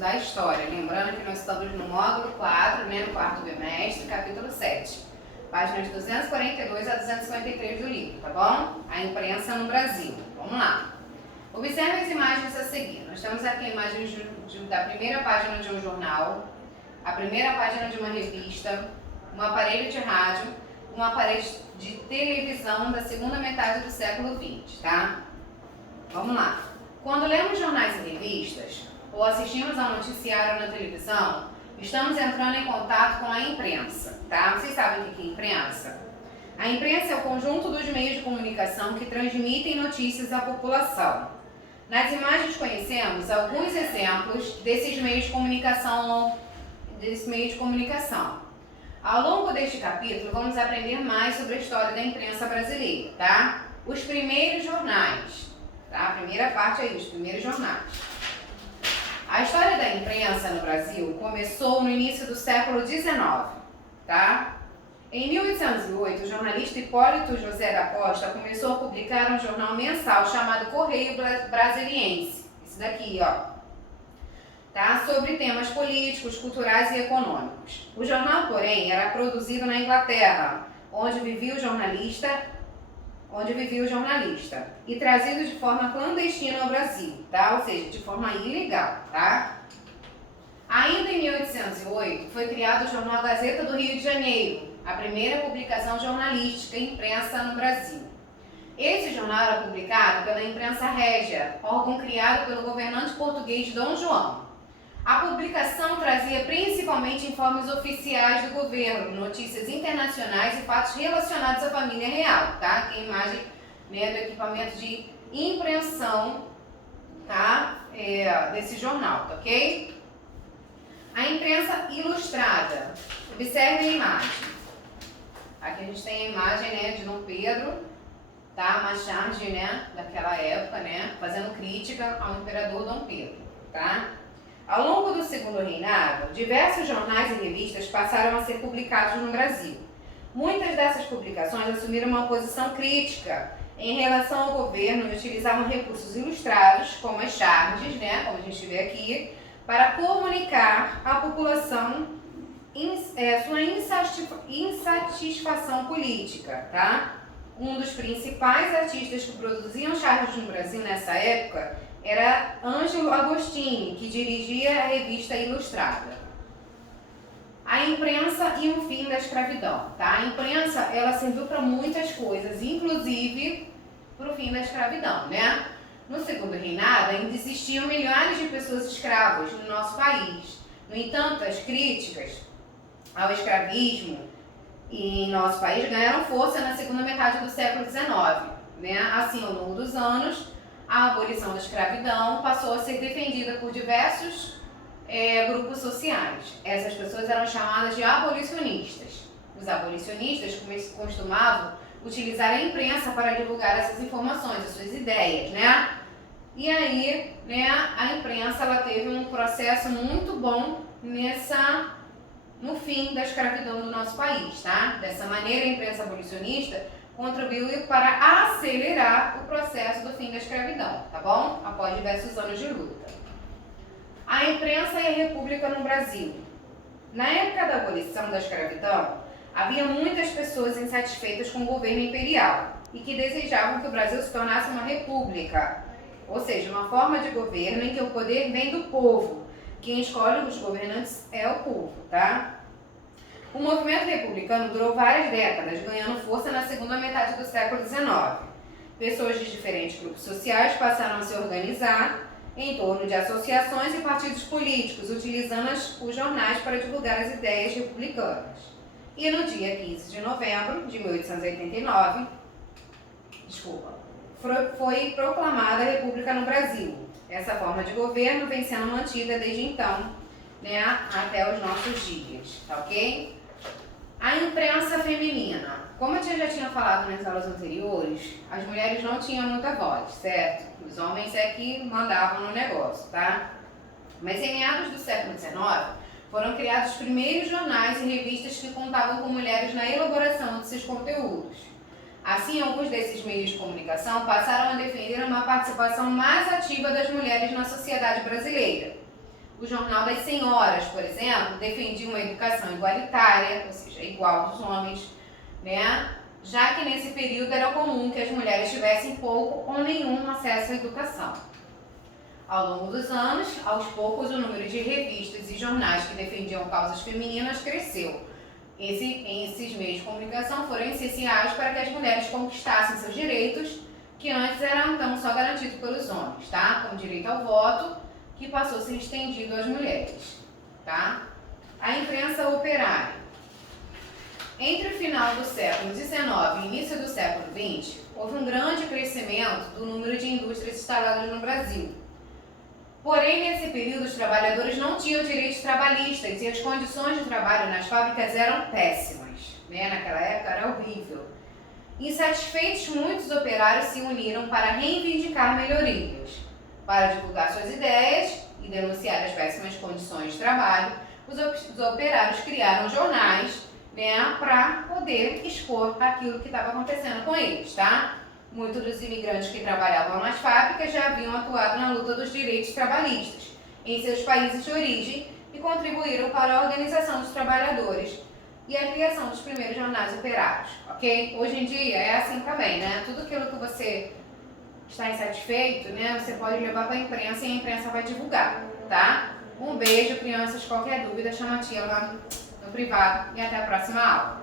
estudar História. Lembrando que nós estamos no módulo 4, né, no quarto bimestre, capítulo 7. Páginas 242 a 253 do livro, tá bom? A imprensa no Brasil. Vamos lá. Observe as imagens a seguir. Nós temos aqui imagens da primeira página de um jornal, a primeira página de uma revista, um aparelho de rádio, um aparelho de televisão da segunda metade do século XX, tá? Vamos lá. Quando lemos jornais e revistas, ou assistimos ao noticiário na televisão, estamos entrando em contato com a imprensa, tá? Vocês sabem o que é imprensa? A imprensa é o conjunto dos meios de comunicação que transmitem notícias à população. Nas imagens conhecemos alguns exemplos desses meios de comunicação, Ao longo deste capítulo, vamos aprender mais sobre a história da imprensa brasileira, tá? Os primeiros jornais, tá? A primeira parte é isso, os primeiros jornais. A história da imprensa no Brasil começou no início do século XIX, tá? Em 1808, o jornalista Hipólito José da Costa começou a publicar um jornal mensal chamado Correio Brasiliense, esse daqui, ó, tá? Sobre temas políticos, culturais e econômicos. O jornal, porém, era produzido na Inglaterra, onde vivia o jornalista, e trazido de forma clandestina ao Brasil, tá? Ou seja, de forma ilegal, tá? Ainda em 1808, foi criado o jornal Gazeta do Rio de Janeiro, a primeira publicação jornalística impressa no Brasil. Esse jornal era publicado pela Imprensa Régia, órgão criado pelo governante português Dom João. A publicação trazia principalmente informes oficiais do governo, notícias internacionais e fatos relacionados à família real, tá? Aqui a imagem, né, do equipamento de impressão, tá? Desse jornal, tá ok? A imprensa ilustrada. Observe a imagem. Aqui a gente tem a imagem, né, de Dom Pedro, tá? Uma charge, né, daquela época, né, fazendo crítica ao imperador Dom Pedro, tá? Ao longo do segundo reinado, diversos jornais e revistas passaram a ser publicados no Brasil. Muitas dessas publicações assumiram uma posição crítica em relação ao governo e utilizavam recursos ilustrados, como as charges, né, como a gente vê aqui, para comunicar à população sua insatisfação política, tá? Um dos principais artistas que produziam charges no Brasil nessa época era Ângelo Agostini, que dirigia a revista Ilustrada. A imprensa e o fim da escravidão, tá? A imprensa, ela serviu para muitas coisas, inclusive para o fim da escravidão, né? No segundo reinado, ainda existiam milhares de pessoas escravas no nosso país. No entanto, as críticas ao escravismo em nosso país ganharam força na segunda metade do século XIX, né? Assim, ao longo dos anos, a abolição da escravidão passou a ser defendida por diversos grupos sociais. Essas pessoas eram chamadas de abolicionistas. Os abolicionistas costumavam utilizar a imprensa para divulgar essas informações, as suas ideias, né? E aí, né, a imprensa, ela teve um processo muito bom no fim da escravidão do nosso país, tá? Dessa maneira, a imprensa abolicionista contribuiu para acelerar o processo do fim da escravidão, tá bom? Após diversos anos de luta. A imprensa e a república no Brasil. Na época da abolição da escravidão, havia muitas pessoas insatisfeitas com o governo imperial e que desejavam que o Brasil se tornasse uma república, ou seja, uma forma de governo em que o poder vem do povo. Quem escolhe os governantes é o povo, tá? O movimento republicano durou várias décadas, ganhando força na segunda metade do século XIX. Pessoas de diferentes grupos sociais passaram a se organizar em torno de associações e partidos políticos, utilizando os jornais para divulgar as ideias republicanas. E no dia 15 de novembro de 1889, foi proclamada a República no Brasil. Essa forma de governo vem sendo mantida desde então, né, até os nossos dias, tá ok? A imprensa feminina. Como eu já tinha falado nas aulas anteriores, as mulheres não tinham muita voz, certo? Os homens é que mandavam no negócio, tá? Mas em meados do século XIX, foram criados os primeiros jornais e revistas que contavam com mulheres na elaboração de seus conteúdos. Assim, alguns desses meios de comunicação passaram a defender uma participação mais ativa das mulheres na sociedade brasileira. O Jornal das Senhoras, por exemplo, defendia uma educação igualitária, ou seja, igual dos homens, né? Já que nesse período era comum que as mulheres tivessem pouco ou nenhum acesso à educação. Ao longo dos anos, aos poucos, o número de revistas e jornais que defendiam causas femininas cresceu. Esses meios de comunicação foram essenciais para que as mulheres conquistassem seus direitos, que antes eram então só garantidos pelos homens, tá? Como direito ao voto, que passou a ser estendido às mulheres, tá? A imprensa operária. Entre o final do século XIX e início do século XX, houve um grande crescimento do número de indústrias instaladas no Brasil. Porém, nesse período, os trabalhadores não tinham direitos trabalhistas e as condições de trabalho nas fábricas eram péssimas, né? Naquela época era horrível. Insatisfeitos, muitos operários se uniram para reivindicar melhorias. Para divulgar suas ideias e denunciar as péssimas condições de trabalho, os operários criaram jornais, né, para poder expor aquilo que estava acontecendo com eles, tá? Muitos dos imigrantes que trabalhavam nas fábricas já haviam atuado na luta dos direitos trabalhistas em seus países de origem e contribuíram para a organização dos trabalhadores e a criação dos primeiros jornais operários, ok? Hoje em dia é assim também, né? Tudo aquilo que você está insatisfeito, né, você pode levar para a imprensa e a imprensa vai divulgar, tá? Um beijo, crianças. Qualquer dúvida, chama a tia lá no privado e até a próxima aula.